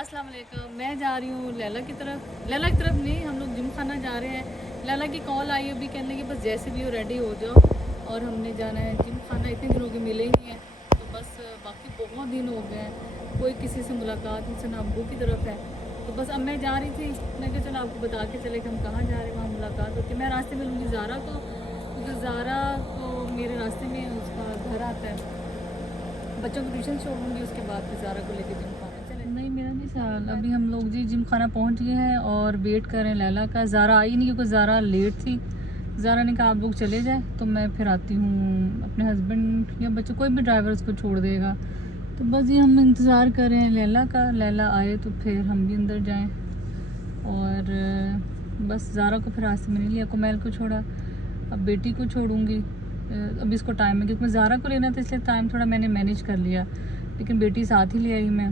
अस्सलाम वालेकुम। मैं जा रही हूँ लैला की तरफ नहीं, हम लोग जिम खाना जा रहे हैं। लैला की कॉल आई अभी, कहने कि बस जैसे भी हो रेडी हो जाओ और हमने जाना है जिम खाना। इतने दिनों के मिले ही नहीं है तो बस बाकी बहुत दिन हो गए हैं, कोई किसी से मुलाकात नहीं। सिर्फ अब्बू की तरफ है तो बस अब मैं जा रही थी। मैं कहा चलो आपको बता के चले कि हम कहाँ जा रहे हैं, वहाँ मुलाकात होती है। मैं रास्ते में लूँगी ज़ारा को, क्योंकि ज़ारा को मेरे रास्ते में उसका घर आता है। बच्चों को ट्यूशन छोड़ूंगी, उसके बाद फिर ज़ारा को लेकर जिम खाना चले। नहीं, मेरा नहीं ख्याल। अभी हम लोग जी जिम खाना पहुंच गए हैं और वेट कर रहे हैं लैला का। ज़ारा आई नहीं क्योंकि ज़ारा लेट थी। ज़ारा ने कहा आप लोग चले जाए तो मैं फिर आती हूँ, अपने हस्बैंड या बच्चों कोई भी ड्राइवर उसको छोड़ देगा। तो बस ये हम इंतज़ार कर रहे हैं लैला का। लैला आए तो फिर हम भी अंदर जाएँ। और बस ज़ारा को फिर रास्ते में नहीं लिया, कुमैल को छोड़ा, अब बेटी को छोड़ूंगी। अभी इसको टाइम है क्योंकि मैं ज़ारा को लेना था, इसलिए टाइम थोड़ा मैंने मैनेज कर लिया, लेकिन बेटी साथ ही ले आई मैं।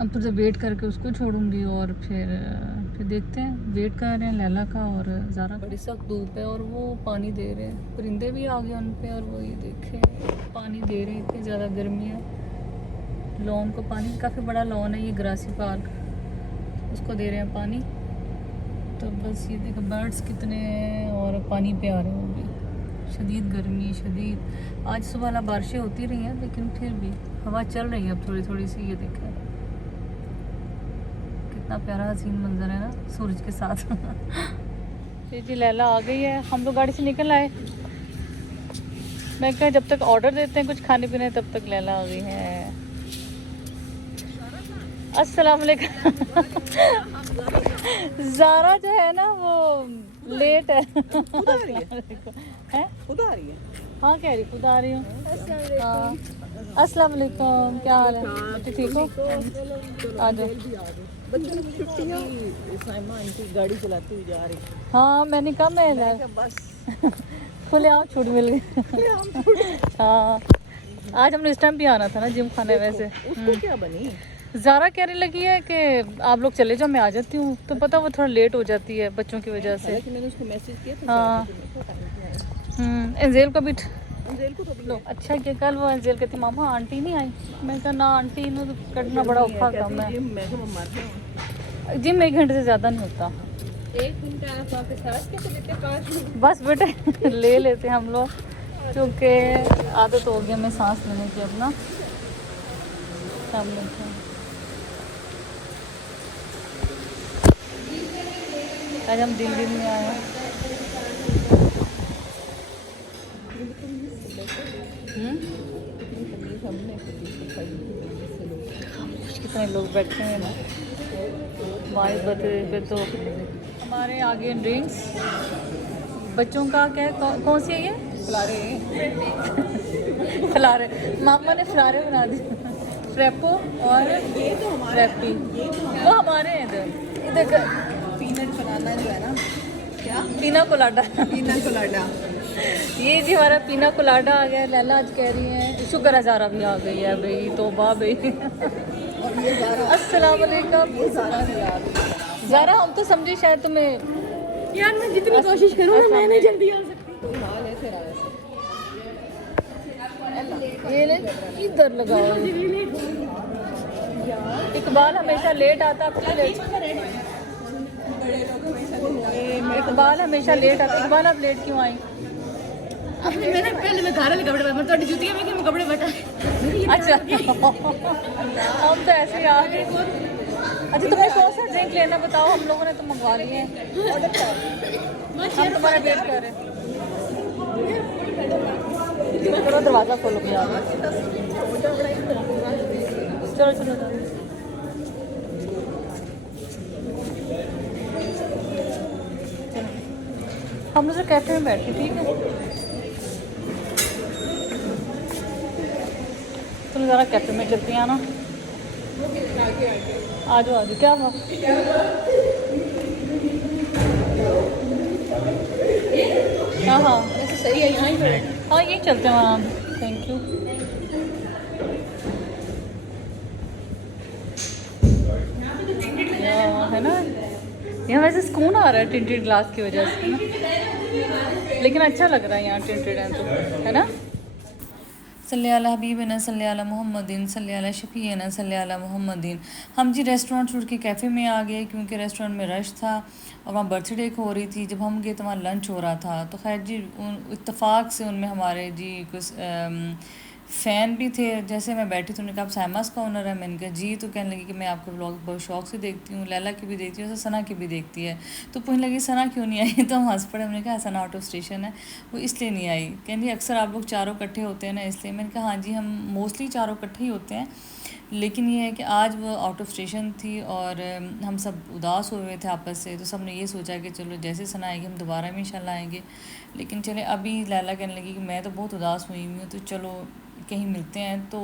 अब थोड़ा वेट करके उसको छोड़ूंगी और फिर देखते हैं। वेट कर रहे हैं लैला का और ज़ारा। बड़ी सख्त धूप है और वो पानी दे रहे हैं, परिंदे भी आ गए उन पे और वो ये देखे पानी दे रहे हैं। इतनी ज़्यादा गर्मी है। लॉन को पानी, काफ़ी बड़ा लॉन है ये ग्रासी पार्क, उसको दे रहे हैं पानी। तो बस ये देखो बर्ड्स कितने हैं और पानी पे आ रहे हैं वो भी। शदीद गर्मी, शदीद। आज सुबह वाला बारिशें होती रही हैं लेकिन फिर भी हवा चल रही है अब थोड़ी थोड़ी सी। ये देखें कितना प्यारा हसीन मंजर है ना सूरज के साथ। जी लैला आ गई है, हम लोग गाड़ी से निकल आए। मैं कहा जब तक ऑर्डर देते हैं कुछ खाने पीने तब तक लैला आ गई है। अस्सलाम वालेकुम। ज़ारा जो है ना वो लेट है। खुद आ रही है? हैं? खुद आ रही है? हाँ कह रही खुद आ रही हूँ। हाँ अस्सलाम वालेकुम, क्या हाल है? ठीक हो? आ जाओ। बच्चों ने मुझे छुट्टियां साइमा इनकी गाड़ी चलाती हुई जा रही। हाँ मैंने कहा मैं बस खुले आओ, छूट मिल गई। हाँ आज हमने इस टाइम भी आना था ना जिम खाने। वैसे उसको क्या बनी? ज़ारा कहने लगी है कि आप लोग चले जाओ मैं आ जाती हूँ, तो पता वो थोड़ा लेट हो जाती है बच्चों की वजह से। मैंने उसको मैसेज किया था। हाँ एंजेल को भी अंजेल को तो लो अच्छा कि कल वो एंजेल कहती मामा आंटी नहीं आई। मैं कहा ना आंटी इन्होंने तो कटना बड़ा औखा काम है। मैं तो मर गया। जिम 1 घंटे से ज़्यादा नहीं होता। 1 घंटा आप आपके साथ कैसे लेते? 5 मिनट बस बेटे ले लेते हम लोग, क्योंकि आदत हो गई हमें सांस लेने की अपना। हम लोग आज हम दिल्ली में आए हैं। कितने लोग बैठे हैं ना हमारे बर्थडे पे। तो हमारे आगे ड्रिंक्स बच्चों का क्या कौन सी है ये? फ्लारे। मामा ने फ्लारे बना दी। फ्रेपो और ये तो हमारा फ्रेपी वो हमारे हैं इधर। इधर पीनट बनाना जो है ना, क्या पीना कोलाडा। पीना कोलाडा। ये जी हमारा पीना कोलाडा आ गया। लैला आज कह रही है शुक्र है ज़ारा भी आ गई है भाई, तौबा भाई। और ये ज़ारा, अस्सलाम वालेकुम। ये ज़ारा भी आ गई। ज़ारा हम तो समझे शायद तुम्हें यार मैं जितनी कोशिश करूँ ना मैं नहीं जल्दी आ सकती। कोई हाल है तेरा वैसे? ये ले इधर लगाओ। इकबाल हमेशा लेट आता, अब क्यों लेट? इकबाल हमेशा लेट आता। इकबाल आप लेट क्यों आई? मैंने पहले मैं घर वाले कपड़े मैं तो जूती में कि कपड़े बता। अच्छा हम तो ऐसे ही आ गए। अच्छा तुम्हें कौन सा ड्रिंक लेना बताओ, हम लोगों ने तो मंगवा लिए हैं। हम तुम्हारा वेट कर रहे हैं। चलो दरवाज़ा खोलो भैया। चलो चलो चलो। हम लोग कैफे में बैठे, ठीक है? तुम ज़रा कैफे में चलती हैं ना। आ जाओ क्या हुआ? हाँ हाँ वैसे सही है यहाँ ही। हाँ यही चलते हैं वहाँ। Thank you. है ना यहाँ वैसे सुकून आ रहा है टिंटेड ग्लास की वजह से ना, लेकिन अच्छा लग रहा है यहाँ टिंटेड है तो, है ना? सल्ली अला हबीबिना सल्ली अला मुहम्मदिन सल्ली अला शफीना सल्ली अला मुहम्मदिन। हम जी रेस्टोरेंट छोड़ के कैफ़े में आ गए क्योंकि रेस्टोरेंट में रश था और वहाँ बर्थडे हो रही थी। जब हम गए तो वहाँ लंच हो रहा था, तो खैर जी इत्तेफाक से उनमें हमारे जी कुछ फ़ैन भी थे। जैसे मैं बैठी तो उन्होंने कहा आप साइमास का ओनर है? मैंने कहा जी। तो कहने लगी कि मैं आपके ब्लॉग बहुत शौक से देखती हूँ, लैला की भी देखती हूँ, ऐसे सना की भी देखती है। तो पूछने लगी सना क्यों नहीं आई? तो हम हंस पड़े। हमने कहा सना आउट ऑफ स्टेशन है, वो इसलिए नहीं आई। कहती अक्सर आप लोग चारों इकट्ठे होते हैं ना इसलिए। मैंने कहा हाँ जी, हम मोस्टली चारों इकट्ठे ही होते हैं, लेकिन ये है कि आज वो आउट ऑफ स्टेशन थी और हम सब उदास हुए थे आपस से। तो सब ने ये सोचा कि चलो जैसे सना आएगी हम दोबारा भी इंशाल्लाह आएंगे। लेकिन चले अभी लैला कहने लगी कि मैं तो बहुत उदास हुई हूँ, तो चलो कहीं मिलते हैं। तो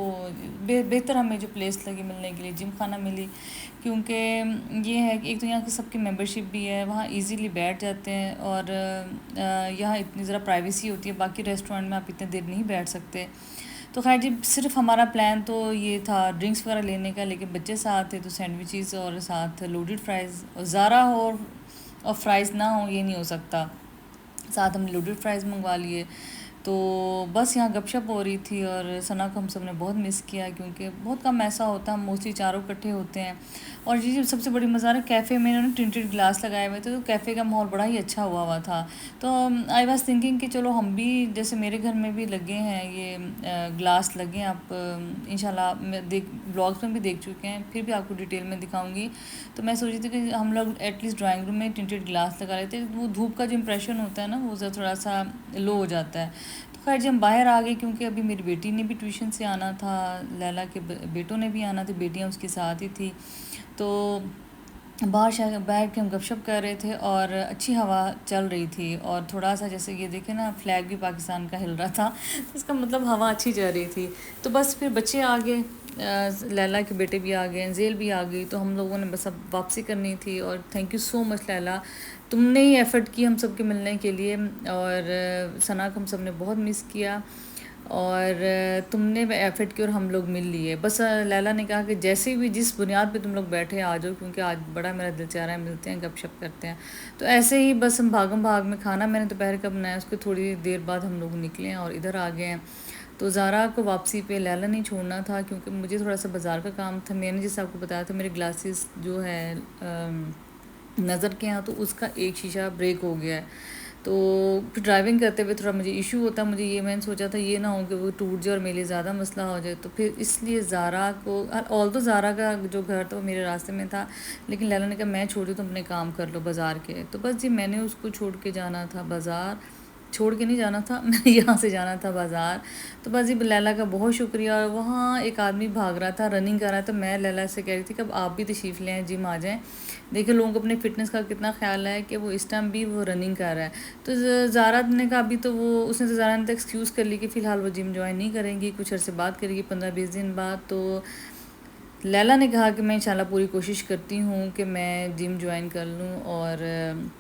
बेहतर हमें जो प्लेस लगी मिलने के लिए जिम खाना मिली, क्योंकि ये है कि एक तो यहाँ की सबकी मेंबरशिप भी है, वहाँ इजीली बैठ जाते हैं और यहाँ इतनी ज़रा प्राइवेसी होती है। बाकी रेस्टोरेंट में आप इतने देर नहीं बैठ सकते। तो खैर जी सिर्फ हमारा प्लान तो ये था ड्रिंक्स वगैरह लेने का, लेकिन बच्चे साथ थे तो सैंडविचेस और साथ लोडेड फ्राइज़ और ज़ारा हो और फ्राइज़ ना हो ये नहीं हो सकता। साथ हमने लोडेड फ्राइज़ मंगवा लिए। तो बस यहाँ गपशप हो रही थी और सना को हम सब ने बहुत मिस किया, क्योंकि बहुत कम ऐसा होता है, हम मोस्टली चारों इकट्ठे होते हैं। और जी सबसे बड़ी मज़ा है कैफ़े में इन्होंने टिंटेड ग्लास लगाए हुए थे, तो कैफ़े का माहौल बड़ा ही अच्छा हुआ था। तो आई वाज थिंकिंग कि चलो हम भी, जैसे मेरे घर में भी लगे हैं ये ग्लास लगे हैं, आप इंशाल्लाह मैं ब्लॉग्स में भी देख चुके हैं, फिर भी आपको डिटेल में दिखाऊंगी। तो मैं सोच रही थी कि हम लोग एटलीस्ट ड्राइंग रूम में टिंटेड ग्लास लगा लेते, वो धूप का जो इम्प्रेशन होता है ना वो थोड़ा सा लो हो जाता है। तो खैर जब हम बाहर आ गए, क्योंकि अभी मेरी बेटी ने भी ट्यूशन से आना था, लैला के बेटों ने भी आना था, बेटियाँ उसके साथ ही थी। तो बाहर बैठ के हम गपशप कर रहे थे और अच्छी हवा चल रही थी और थोड़ा सा जैसे ये देखे ना फ्लैग भी पाकिस्तान का हिल रहा था, तो इसका मतलब हवा अच्छी जा रही थी। तो बस फिर बच्चे आ गए, लैला के बेटे भी आ गए, जेल भी आ गई, तो हम लोगों ने बस अब वापसी करनी थी। और thank you so much Laila, तुमने ही एफ़र्ट की हम सब के मिलने के लिए, और सना को हम सब ने बहुत मिस किया और तुमने एफ़र्ट की और हम लोग मिल लिए। बस लैला ने कहा कि जैसे भी जिस बुनियाद पे तुम लोग बैठे आ जाओ, क्योंकि आज बड़ा मेरा दिल चाह रहा है मिलते हैं गपशप करते हैं। तो ऐसे ही बस हम भागम भाग में, खाना मैंने दोपहर का बनाया, उसके थोड़ी देर बाद हम लोग निकले हैं और इधर आ गए हैं। तो ज़ारा को वापसी पे लैला नहीं छोड़ना था, क्योंकि मुझे थोड़ा सा बाज़ार का काम था। मैंने जैसे आपको बताया था मेरे ग्लासेस जो है नज़र के यहाँ, तो उसका एक शीशा ब्रेक हो गया है। तो फिर ड्राइविंग करते हुए थोड़ा मुझे इशू होता, मुझे ये मैंने सोचा था ये ना हो कि वो टूट जाए और मेरे लिए ज़्यादा मसला हो जाए। तो फिर इसलिए ज़ारा को, ऑल तो ज़ारा का जो घर था वो मेरे रास्ते में था, लेकिन लैला ने कहा मैं छोड़ी तुम अपने काम कर लो बाज़ार के। तो बस जी मैंने उसको छोड़ के जाना था बाज़ार, छोड़ के नहीं जाना था, मैंने यहाँ से जाना था बाज़ार। तो बस जी लैला का बहुत शुक्रिया। और वहाँ एक आदमी भाग रहा था, रनिंग कर रहा था, मैं लैला से कह रही थी कि अब आप भी तशरीफ़ लें, जिम आ जाएं। देखिए लोगों को अपने फ़िटनेस का कितना ख्याल है कि वो इस टाइम भी वो रनिंग कर रहा है। तो ज़ारा ने कहा अभी तो वो, उसने तो ज़ारा ने तो एक्सक्यूज़ कर ली कि फ़िलहाल वो जिम ज्वाइन नहीं करेंगी, कुछ अर्से बाद करेगी, 15-20 दिन बाद। तो लैला ने कहा कि मैं इंशाल्लाह पूरी कोशिश करती हूँ कि मैं जिम ज्वाइन कर लूँ। और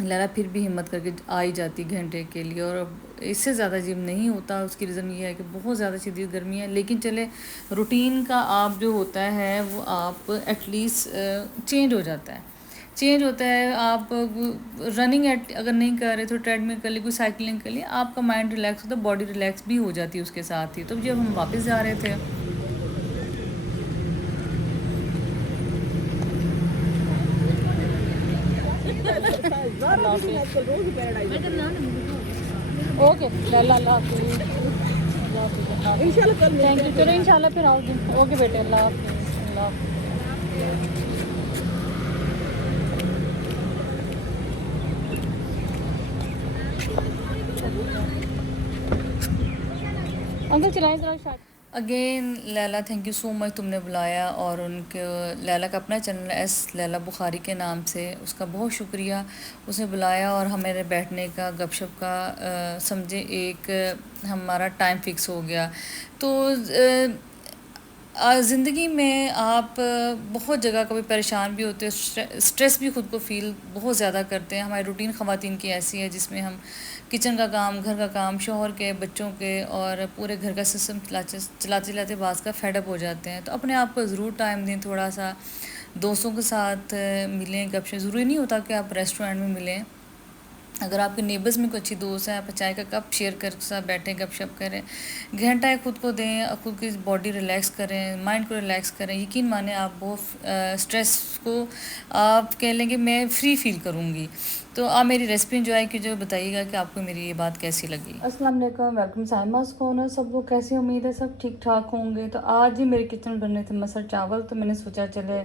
लैला फिर भी हिम्मत करके आ ही जाती घंटे के लिए, और इससे ज़्यादा जिम नहीं होता। उसकी रीज़न ये है कि बहुत ज़्यादा शदीद गर्मी है, लेकिन चले रूटीन का आप जो होता है वो आप एटलीस्ट चेंज हो जाता है, चेंज होता है। आप रनिंग अगर नहीं कर रहे तो ट्रेडमिल कर ली, कोई साइकिलिंग कर ली, आपका माइंड रिलैक्स होता है, बॉडी रिलैक्स भी हो जाती है उसके साथ ही। तो जब हम वापस जा रहे थे ओके लैला अल्लाह हाफिज़, इंशाल्लाह कल थैंक यू। चलो इंशाल्लाह फिर आओ दिन। ओके बेटे, अल्लाह हाफिज़, अल्लाह हाफिज़। अंकल चलाएं ज़रा शायद। Again Laila thank you so much, तुमने बुलाया। और उनके लैला का अपना चैनल एस लैला बुखारी के नाम से, उसका बहुत शुक्रिया, उसने बुलाया और हमारे बैठने का गपशप का समझे एक हमारा टाइम फिक्स हो गया। तो ज़िंदगी में आप बहुत जगह कभी परेशान भी होते हैं, स्ट्रेस भी ख़ुद को फ़ील बहुत ज़्यादा करते हैं। हमारी रूटीन ख़वातीन की ऐसी है जिसमें हम किचन का काम, घर का काम, शौहर के, बच्चों के और पूरे घर का सिस्टम चलाते चलाते बास का फेडअप हो जाते हैं। तो अपने आप को ज़रूर टाइम दें, थोड़ा सा दोस्तों के साथ मिलें, गपशप। ज़रूरी नहीं होता कि आप रेस्टोरेंट में मिलें, अगर आपके नेबर्स में कोई अच्छी दोस्त है, आप चाय का कप शेयर कर साथ बैठें, गपशप करें, घंटा एक खुद को दें, खुद की बॉडी रिलैक्स करें, माइंड को रिलैक्स करें। यकीन माने आप वो स्ट्रेस को आप कह लेंगे मैं फ्री फील करूँगी। तो आप मेरी रेसिपी एंजॉय कीजिए, बताइएगा कि आपको मेरी ये बात कैसी लगी। अस्सलाम वालेकुम, वेलकम साइमास कॉर्नर। सब लोग कैसे, उम्मीद है सब ठीक ठाक होंगे। तो आज ही मेरे किचन में बनने थे मटर चावल, तो मैंने सोचा चले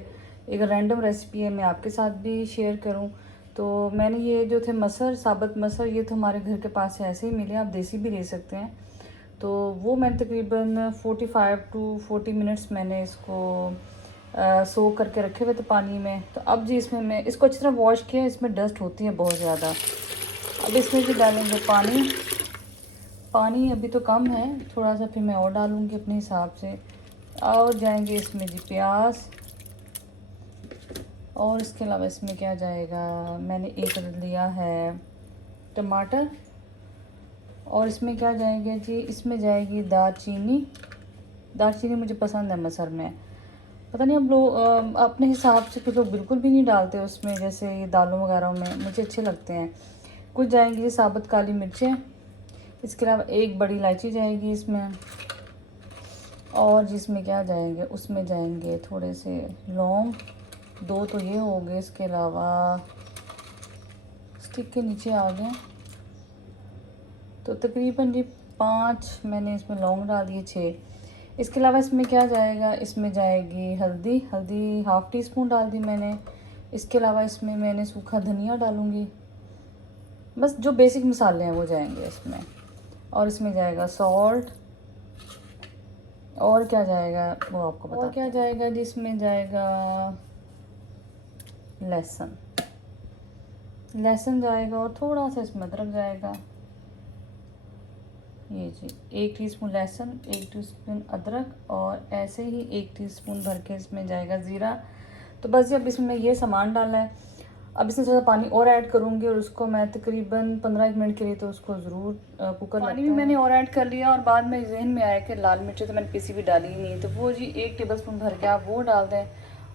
एक रैंडम रेसिपी है मैं आपके साथ भी शेयर करूं। तो मैंने ये जो थे मसर, साबुत मसर, ये तो हमारे घर के पास ऐसे ही मिले, आप देसी भी ले सकते हैं। तो वो मैंने तकरीबन 45 टू 40 मिनट्स मैंने इसको सोक करके रखे हुए थे पानी में। तो अब जी इसमें मैं इसको अच्छी तरह वॉश किया, इसमें डस्ट होती है बहुत ज़्यादा। अब इसमें भी डालेंगे पानी। पानी अभी तो कम है, थोड़ा सा फिर मैं और डालूँगी अपने हिसाब से। और जाएंगे इसमें जी प्याज, और इसके अलावा इसमें क्या जाएगा, मैंने एक लिया है टमाटर, और इसमें क्या जाएगा जी, इसमें जाएगी दालचीनी। दालचीनी मुझे पसंद है मसर में, पता नहीं अब लोग अपने हिसाब से कुछ लोग बिल्कुल भी नहीं डालते उसमें, जैसे ये दालों वगैरह में मुझे अच्छे लगते हैं। कुछ जाएंगी जी साबुत काली मिर्चें, इसके अलावा एक बड़ी इलायची जाएगी इसमें, और जिसमें क्या जाएंगे उसमें जाएंगे थोड़े से लौंग, 2 तो ये हो गए, इसके अलावा स्टिक के नीचे आ गए, तो तकरीबन जी 5 मैंने इसमें लौंग डाल दिए, 6। इसके अलावा इसमें क्या जाएगा, इसमें जाएगी हल्दी, हल्दी ½ टी स्पून डाल दी मैंने। इसके अलावा इसमें मैंने सूखा धनिया डालूँगी, बस जो बेसिक मसाले हैं वो जाएंगे इसमें। और इसमें जाएगा सॉल्ट, और क्या जाएगा वो आपको बता। और क्या जाएगा जी, इसमें जाएगा लहसुन, लहसुन जाएगा, और थोड़ा सा इसमें अदरक जाएगा। ये जी 1 टीस्पून लहसुन, 1 टीस्पून अदरक, और ऐसे ही 1 टीस्पून भर के इसमें जाएगा ज़ीरा। तो बस अब इसमें ये सामान डालना है। अब इसमें थोड़ा पानी और ऐड करूँगी, और उसको मैं तकरीबन 15 मिनट के लिए तो उसको ज़रूर कुकर पानी भी मैंने और ऐड कर लिया। और बाद में जहन में आया कि लाल मिर्चें तो मैंने पीसी भी डाली ही नहीं, तो वो जी 1 टेबल स्पून भर के आप वो डाल दें,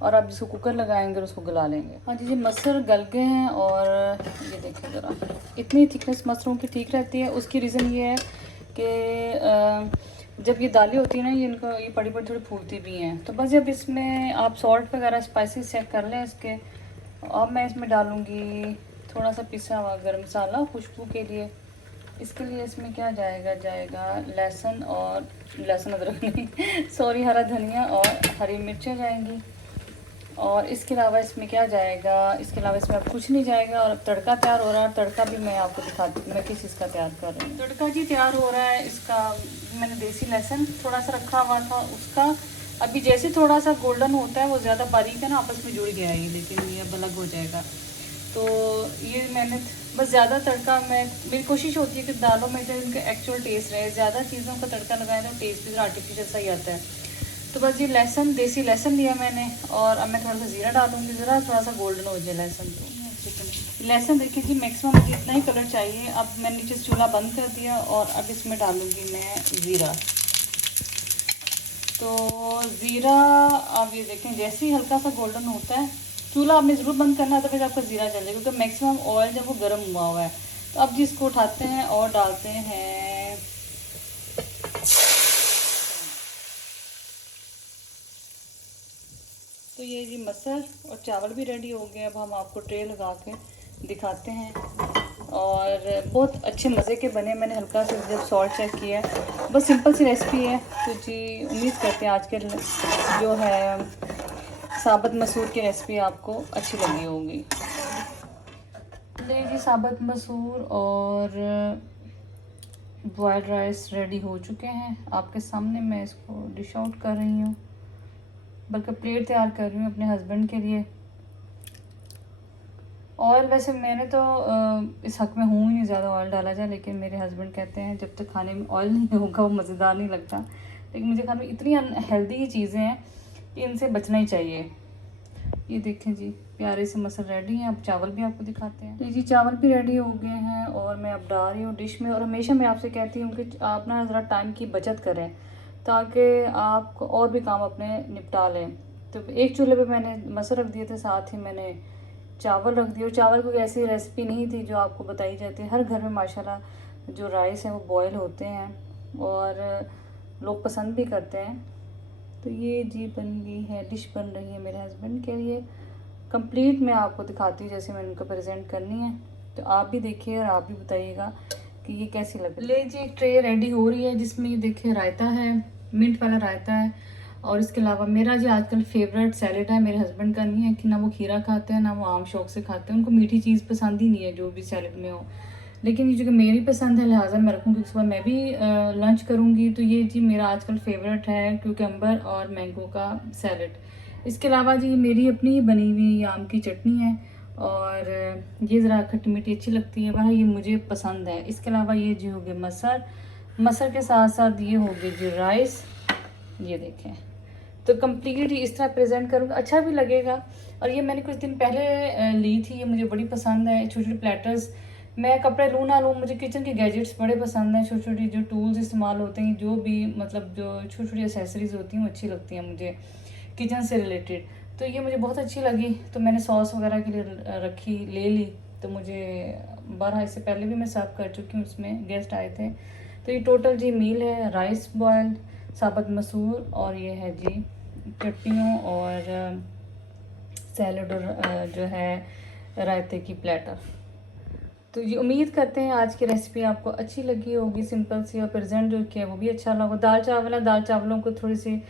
और अब जिसको कुकर लगाएंगे और उसको गला लेंगे। हाँ जी, मसर गल गए हैं, और ये देखें ज़रा, इतनी थिकनेस मसरों की ठीक रहती है। उसकी रीज़न ये है कि जब ये दालें होती है ना, ये इनको ये बड़ी बड़ी थोड़ी फूलती भी हैं। तो बस जब इसमें आप सॉल्ट वगैरह स्पाइसेस चेक कर लें इसके। अब मैं इसमें डालूँगी थोड़ा सा पिसा हुआ गरम मसाला खुशबू के लिए। इसके लिए इसमें क्या जाएगा, लहसुन, और लहसुन अदरक नहीं सॉरी, हरा धनिया और हरी मिर्चें जाएंगी। और इसके अलावा इसमें क्या जाएगा, इसके अलावा इसमें अब कुछ नहीं जाएगा। और अब तड़का तैयार हो रहा है, तड़का भी मैं आपको दिखाती हूँ मैं किस चीज़ का तैयार कर रही हूँ। तड़का जी तैयार हो रहा है इसका। मैंने देसी लहसुन थोड़ा सा रखा हुआ था उसका, अभी जैसे थोड़ा सा गोल्डन होता है, वो ज़्यादा बारीक है ना, आपस में जुड़ गया है, लेकिन ये अब अलग हो जाएगा। तो ये मैंने बस ज़्यादा तड़का, मेरी कोशिश होती है कि दालों में जो इनका एक्चुअल टेस्ट रहे, ज़्यादा चीज़ों का तड़का लगाए तो टेस्ट भी आर्टिफिशियल सा ही आता है। तो बस ये लहसुन, देसी लहसुन लिया मैंने, और अब मैं थोड़ा सा ज़ीरा डालूँगी, ज़रा थोड़ा सा गोल्डन हो जाए लहसुन। तो लहसुन देखिए जी मैक्सिमम मुझे इतना ही कलर चाहिए। अब मैंने नीचे चूल्हा बंद कर दिया, और अब इसमें डालूँगी मैं ज़ीरा। तो ज़ीरा आप ये देखें जैसे ही हल्का सा गोल्डन होता है, चूल्हा आपने ज़रूर बंद करना है, तो फिर आपका ज़ीरा जल जाएगा, क्योंकि मैक्सिमम ऑयल जब वो गर्म हुआ हुआ है। तो अब जिसको उठाते हैं और डालते हैं तो ये जी मसर और चावल भी रेडी हो गए। अब हम आपको ट्रे लगा के दिखाते हैं, और बहुत अच्छे मज़े के बने। मैंने हल्का सा जब सॉल्ट चेक किया, बस सिंपल सी रेसिपी है। तो जी उम्मीद करते हैं आज के जो है साबुत मसूर की रेसिपी आपको अच्छी लगी होगी। जी साबुत मसूर और बॉयल्ड राइस रेडी हो चुके हैं आपके सामने। मैं इसको डिश आउट कर रही हूँ, बल्कि प्लेट तैयार कर रही हूँ अपने हस्बैंड के लिए। ऑयल वैसे मैंने तो इस हक़ में हूँ ही नहीं ज़्यादा ऑयल डाला जाए, लेकिन मेरे हस्बैंड कहते हैं जब तक खाने में ऑयल नहीं होगा वो मज़ेदार नहीं लगता। लेकिन मुझे खाने में इतनी अनहेल्दी चीज़ें हैं कि इनसे बचना ही चाहिए। ये देखें जी प्यारे से मसल रेडी हैं। अब चावल भी आपको दिखाते हैं। तो जी चावल भी रेडी हो गए हैं, और मैं अब डाल रही हूँ डिश में। और हमेशा मैं आपसे कहती हूँ कि आप ना ज़रा टाइम की बचत करें, ताकि आप और भी काम अपने निपटा लें। तो एक चूल्हे पे मैंने मसर रख दिए थे, साथ ही मैंने चावल रख दिए। और चावल कोई ऐसी रेसिपी नहीं थी जो आपको बताई जाती है। हर घर में माशाल्लाह जो राइस हैं वो बॉयल होते हैं और लोग पसंद भी करते हैं। तो ये जी बन गई है, डिश बन रही है मेरे हस्बैंड के लिए। कंप्लीट मैं आपको दिखाती हूँ जैसे मैंने उनको प्रेजेंट करनी है। तो आप भी देखिए और आप भी बताइएगा कि ये कैसी लग रही है। ले जी एक ट्रे रेडी हो रही है जिसमें ये देखिए रायता है, मिंट वाला रायता है। और इसके अलावा मेरा जी आजकल फेवरेट सैलेड है। मेरे हस्बैंड का नहीं है कि ना वो खीरा खाते हैं ना वो आम शौक से खाते हैं, उनको मीठी चीज़ पसंद ही नहीं है जो भी सैलेड में हो। लेकिन ये जो कि मेरी पसंद है लिहाजा मैं रखूँगी। सुबह मैं भी लंच करूँगी। तो ये जी मेरा आजकल फेवरेट है क्यूकम्बर और मैंगो का सैलेड। इसके अलावा जी मेरी अपनी बनी हुई आम की चटनी है और ये ज़रा खट्टी मीठी अच्छी लगती है, वह ये मुझे पसंद है। इसके अलावा ये जी हो गए मसर, मसर के साथ साथ ये हो गए जी राइस। ये देखें तो कंप्लीट ही इस तरह प्रेजेंट करूँगा, अच्छा भी लगेगा। और ये मैंने कुछ दिन पहले ली थी, ये मुझे बड़ी पसंद है। छोटे छोटे प्लेटर्स, मैं कपड़े लूँ ना लूँ, मुझे किचन के गैजेट्स बड़े पसंद हैं। छोटी छोटी जो टूल्स इस्तेमाल होते हैं, जो भी मतलब जो छोटी छोटी एसेसरीज होती हैं वो अच्छी लगती हैं मुझे किचन से रिलेटेड। तो ये मुझे बहुत अच्छी लगी तो मैंने सॉस वगैरह के लिए रखी, ले ली। तो मुझे 12 इससे पहले भी मैं सर्व कर चुकी हूँ, उसमें गेस्ट आए थे। तो ये टोटल जी मील है, राइस बॉयल्ड, साबुत मसूर और ये है जी चटनियों और सैलड और जो है रायते की प्लेटर। तो ये उम्मीद करते हैं आज की रेसिपी आपको अच्छी लगी होगी, सिंपल सी, और प्रेजेंट जो किया वो भी अच्छा लगा। दाल चावल है, दाल चावलों को थोड़ी सी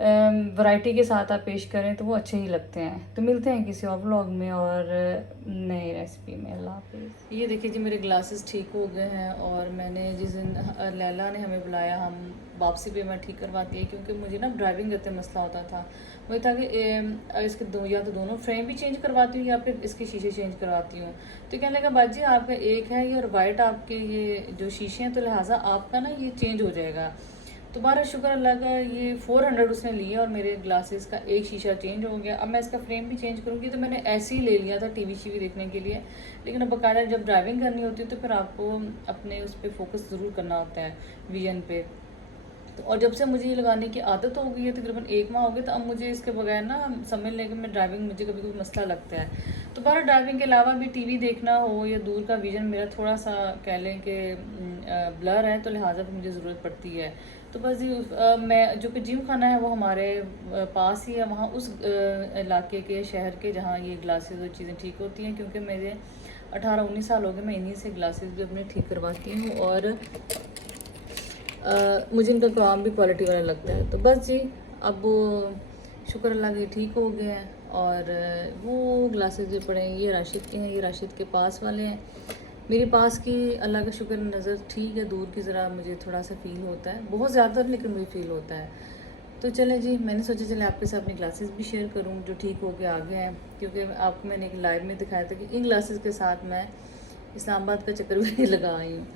वैरायटी के साथ आप पेश करें तो वो अच्छे ही लगते हैं। तो मिलते हैं किसी और व्लॉग में और नई रेसिपी में। अल्लाह हाफिज़। ये देखिए जी मेरे ग्लासेस ठीक हो गए हैं और मैंने जिस दिन लैला ने हमें बुलाया, हम वापसी पे मैं ठीक करवाती है क्योंकि मुझे ना ड्राइविंग करते मसला होता था। वही था कि इसके या तो दोनों फ्रेम भी चेंज करवाती हूँ या फिर इसके शीशे चेंज करवाती हूँ। तो कहने लगा बाजी आपका एक है ये और वाइट आपके ये जो शीशे हैं, तो लिहाजा आपका ना ये चेंज हो जाएगा। दोबारा शुक्र अल्लाह का ये 400 उसने लिया और मेरे ग्लासेस का एक शीशा चेंज हो गया। अब मैं इसका फ्रेम भी चेंज करूँगी। तो मैंने ऐसे ही ले लिया था टीवी शीवी देखने के लिए, लेकिन अब बाकायदा जब ड्राइविंग करनी होती है तो फिर आपको अपने उस पर फोकस ज़रूर करना होता है, विजन पे। तो और जब से मुझे ये लगाने की आदत हो गई है, तकरीबन 1 माह हो गया, तो अब मुझे इसके बगैर ना समझ लें कि मैं ड्राइविंग, मुझे कभी कोई मसला लगता है। तो बाहर ड्राइविंग के अलावा भी टीवी देखना हो या दूर का विजन मेरा थोड़ा सा कह लें कि ब्लर है, तो लिहाजा पर मुझे ज़रूरत पड़ती है। तो बस मैं जो कि जिम खाना है वो हमारे पास ही है, वहाँ उस इलाके के शहर के जहाँ ये ग्लासेस और चीज़ें ठीक होती हैं, क्योंकि मेरे 18-19 साल हो गए मैं इन्हीं से ग्लासेस भी अपने ठीक करवाती हूँ और मुझे इनका काम भी क्वालिटी वाला लगता है। तो बस जी अब शुक्र अल्लाह के ठीक हो गए हैं। और वो ग्लासेस जो पड़े हैं ये राशिद के हैं, ये राशिद के पास वाले हैं। मेरे पास की अल्लाह का शुक्र नज़र ठीक है, दूर की ज़रा मुझे थोड़ा सा फ़ील होता है, बहुत ज़्यादा लेकिन मुझे फ़ील होता है। तो चलें जी, मैंने सोचा चले आपके साथ अपनी ग्लासेस भी शेयर करूं जो ठीक हो के आ गए हैं, क्योंकि आपको मैंने एक लाइव में दिखाया था कि इन ग्लासेस के साथ मैं इस्लामाबाद का चक्कर भी लगा आई हूँ।